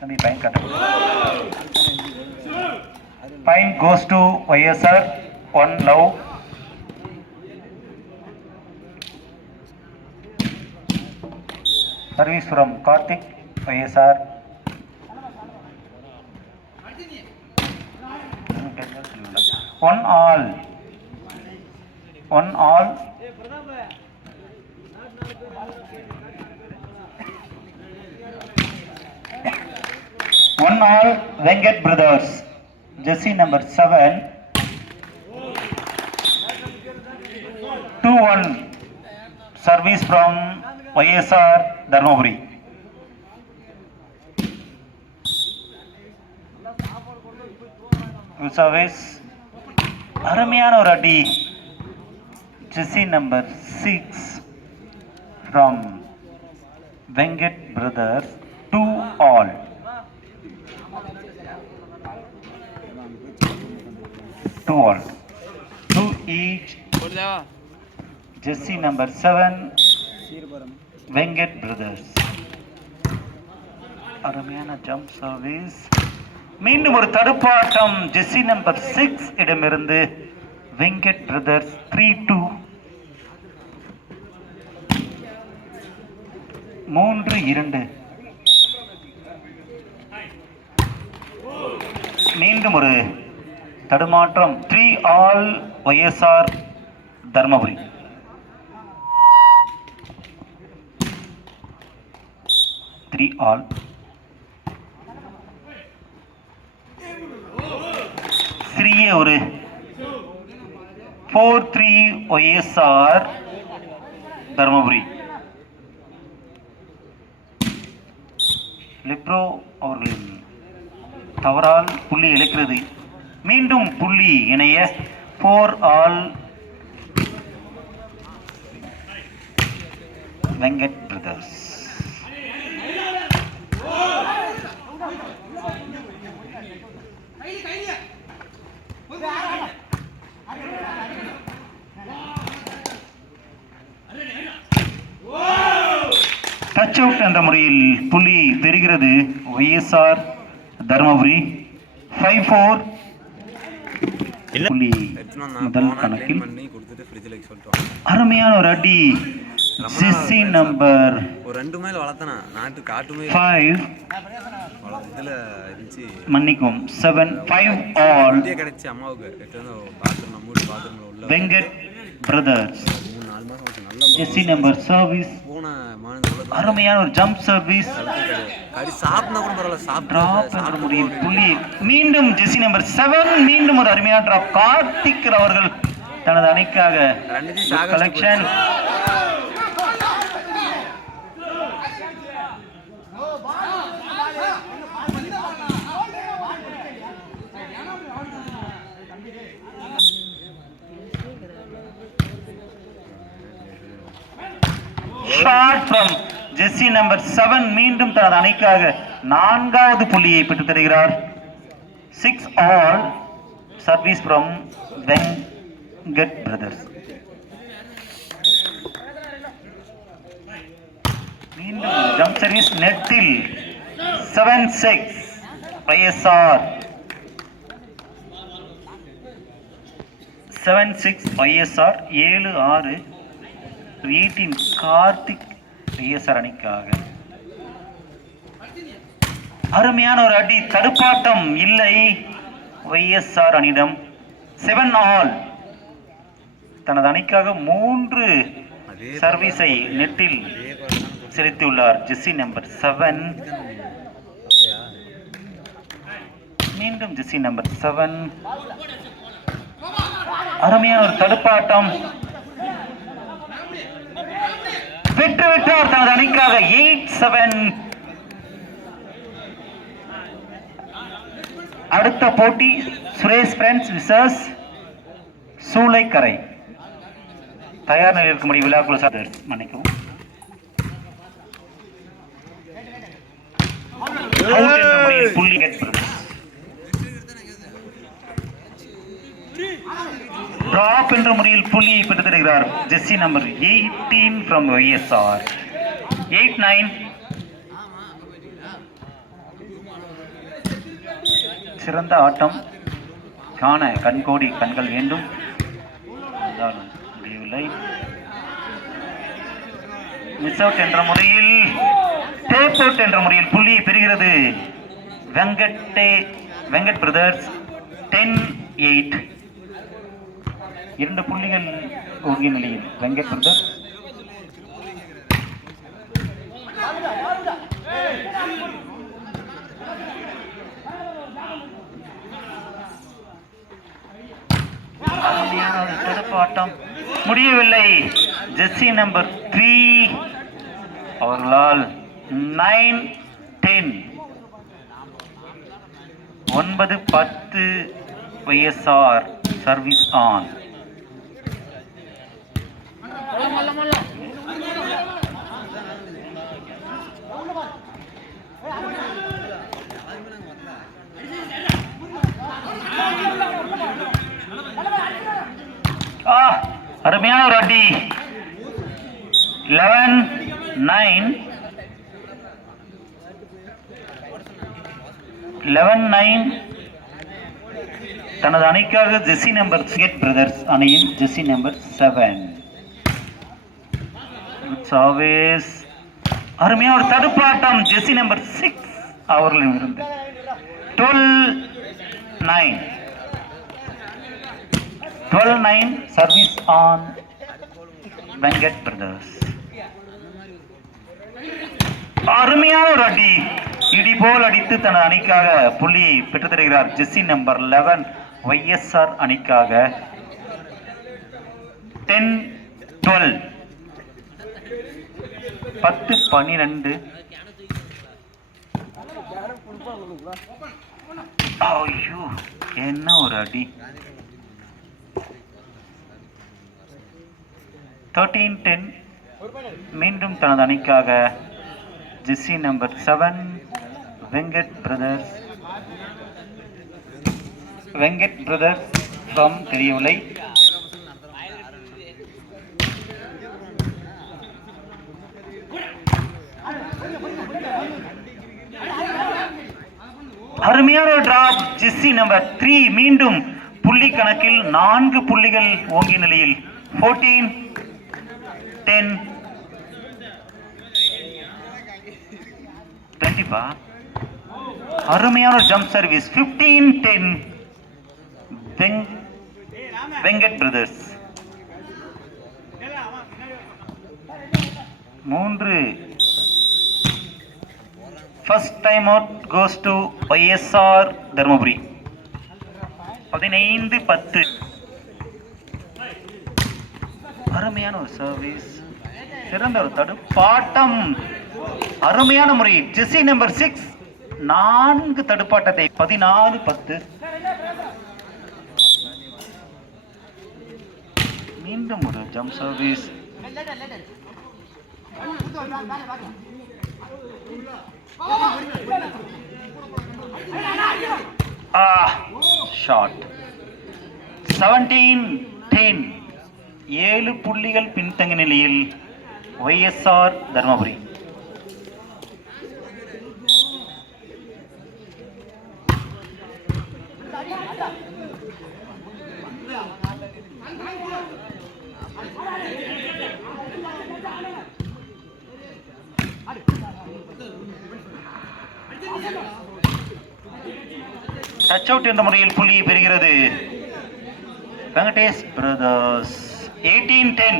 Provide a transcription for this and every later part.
தம்பி பைன் கட்ட fine goes to YSR 1 love. Service from Karthik YSR. One all. One all. One all Venkat Brothers. Jersey number 7. 2-1. Service from YSR Dharmaburi. Service அருமையான ஒரு அடி. Jersey number 6 from Venkat Brothers. 2-all. Two all. 2 each. Jersey number 7 Venkat Brothers. அருமையான jump service. மீண்டும் ஒரு தடுப்பாட்டம். Jersey number 6 இடமிருந்து Venkat brothers. 3-2. 3-2. மீண்டும் ஒரு தடுமாற்றம். 3-all YSR Dharmapuri. all. சிறிய ஒரு 4-3 YSR தர்மபுரி. லிப்ரோ அவர்களின் தவறால் புள்ளி இழக்கிறது. மீண்டும் புள்ளி இணைய 4-all Venkat brothers. Touch out என்ற முறையில் புள்ளி பெறுகிறது YSR தர்மபுரி. 5-4. புள்ளி முதல் கணக்கில். அருமையான ஒரு அடி. ஜெர்சி நம்பர் 5 மன்னிக்கும் 7. 5-all Venkat brothers. Jersey number service. அருமையான ஒரு ஜம்ப் சர்வீஸ். புள்ளி மீண்டும் ஜெர்சி நம்பர் 7 மீண்டும் ஒரு அருமையான டிராப். கார்த்திக் அவர்கள் தனது அணிக்காக collection. Shot from jersey number 7 மீண்டும் தனது அணிக்காக 4வது புள்ளியை பெற்றுத் தருகிறார். 6-all service from Venkat brothers. மீண்டும் ஜம்ப் சர்வீஸ் நெட்டில். 7-6 YSR. 7-6 YSR. 7-6 18 கார்த்திக் YSR அணிக்காக. அருமையான ஒரு அடி. தடுப்பாட்டம் இல்லை YSR அணியிடம். 7-all தனது அணிக்காக 3 சர்வீஸை நெட்டில் செலுத்தியுள்ளார் ஜெர்சி நம்பர் 7. மீண்டும் ஜெர்சி நம்பர் 7. அருமையான ஒரு தடுப்பாட்டம். வெற்றி விட்டார் தனது அணிக்காக. 8-7. அடுத்த போட்டி சுரேஷ் ஃப்ரெண்ட்ஸ் விசஸ் சூளைக்கரை. தயார் நிலையில் இருக்கும்படி விழாக்குழு சார் மன்னிக்கவும். புள்ளி டிராப் என்ற முறையில் புள்ளியை பெற்றுத் தருகிறார் ஜெர்சி நம்பர் 18 ஃப்ரம் YSR. 8-9. சிறந்த ஆட்டம் காண கண்கோடி கண்கள் வேண்டும், முடியவில்லை. மிஸ் அவுட் என்ற முறையில், டேப் அவுட் என்ற முறையில் புள்ளியை பெறுகிறது வெங்கட் பிரதர்ஸ். 10-8. 2 புள்ளிகள் ஓங்கிய நிலையில் வெங்கட் பிரதர்ஸ். தடுப்பாட்டம் முடியவில்லை. ஜெர்சி நம்பர் 3 அவர்களால் 9-10. 9-10 YSR சர்வீஸ் ஆன். அருமையான ஒரு அடி. 11-9. 11-9. தனது அணிக்காக ஜெர்சி நம்பர் 6 பிரதர்ஸ் அணியின் ஜெர்சி நம்பர் 7. அருமையான ஒரு தடுப்பாட்டம் ஜெர்சி நம்பர் 6 அவர்களிடம் இருந்து. 12-9. 12-9 சர்வீஸ் ஆன் வெங்கட் பிரதர்ஸ். அருமையான ஒரு அடி, இடி போல் அடித்து தனது அணிக்காக புள்ளியை பெற்றுத் தருகிறார் ஜெர்சி நம்பர் 11 YSR அணிக்காக. 10-12. 10-12. ஐயோ, என்ன ஒரு அடி. 13-10. மீண்டும் தனது அணிக்காக Jersey number 7 Venkat brothers. Venkat brothers from தெரியவில்லை. அருமையான டிராப் ஜெர்சி நம்பர் 3 மீண்டும் புள்ளி கணக்கில் 4 புள்ளிகள் ஓங்கிய நிலையில். 14-10. 20 அருமையான jump service. 15-10 Venkat brothers. 3 first time out cos to YSR Dharmapuri. 15-10. அருமையான ஒரு சர்வீஸ், சிறந்த ஒரு தடுப்பாட்டம். அருமையான முறை ஜெர்சி நம்பர் 6 4 தடுப்பாட்டத்தை. 14-10. மீண்டும் ஒரு ஜம்ப் சர்வீஸ். ஷாட். 17-10. 7 புள்ளிகள் பின்தங்கிய நிலையில் YSR தர்மபுரி. டச் அவுட் என்ற முறையில் புள்ளியை பெறுகிறது வெங்கடேஷ் பிரதர்ஸ். 18-10.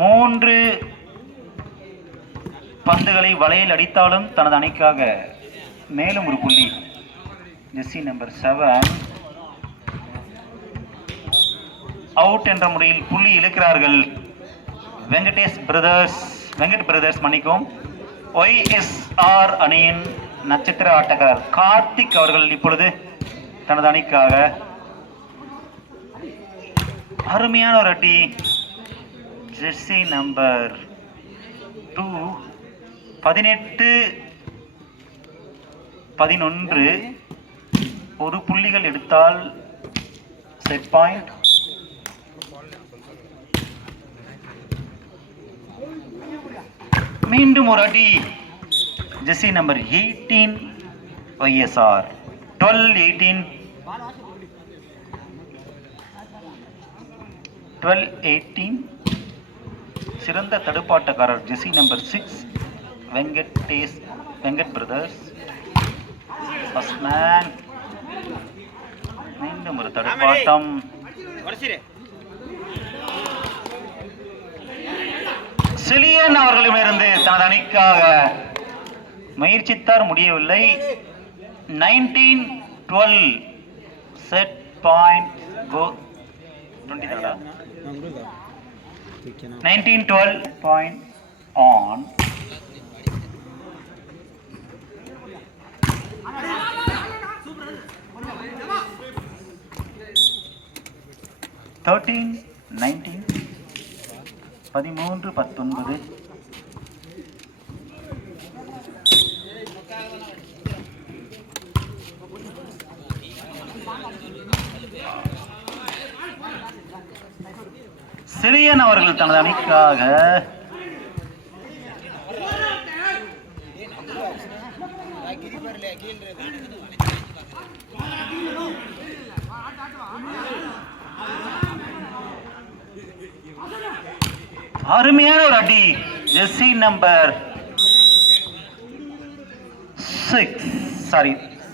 3 பந்துகளை வலையில் அடித்தாலும் தனது அணிக்காக மேலும் ஒரு புள்ளி ஜெர்சி நம்பர் 7 அவுட் என்ற முறையில் புள்ளி இழுக்கிறார்கள் வெங்கட் பிரதர்ஸ் மன்னிக்கும். YSR அணியின் நட்சத்திர ஆட்டக்காரர் கார்த்திக் அவர்கள் இப்பொழுது தனது அணிக்காக அருமையான ஒரு அடி ஜெர்சி நம்பர் 2. 18-11. 1 புள்ளிகள் எடுத்தால் செட் பாயிண்ட். மீண்டும் ஒரு அடி ஜெர்சி நம்பர் 18 YSR 12-18 சிறந்த தடுப்பாட்டக்காரர் jersey number 6 Venkat brothers. First man. மீண்டும் ஒரு தடுப்பாட்டம். செலியன் அவர்களிடமிருந்து தனது அணிக்காக முயற்சித்தார், முடியவில்லை. 19-12 set point go 19-12 point on. Thirteen, 19, 13-19. செலியன் அவர்கள் தனது அணிக்காக அருமையான ஒரு அடி. ஜெர்சி நம்பர்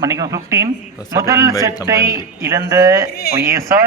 15 முதல் செட்டை இழந்த YSR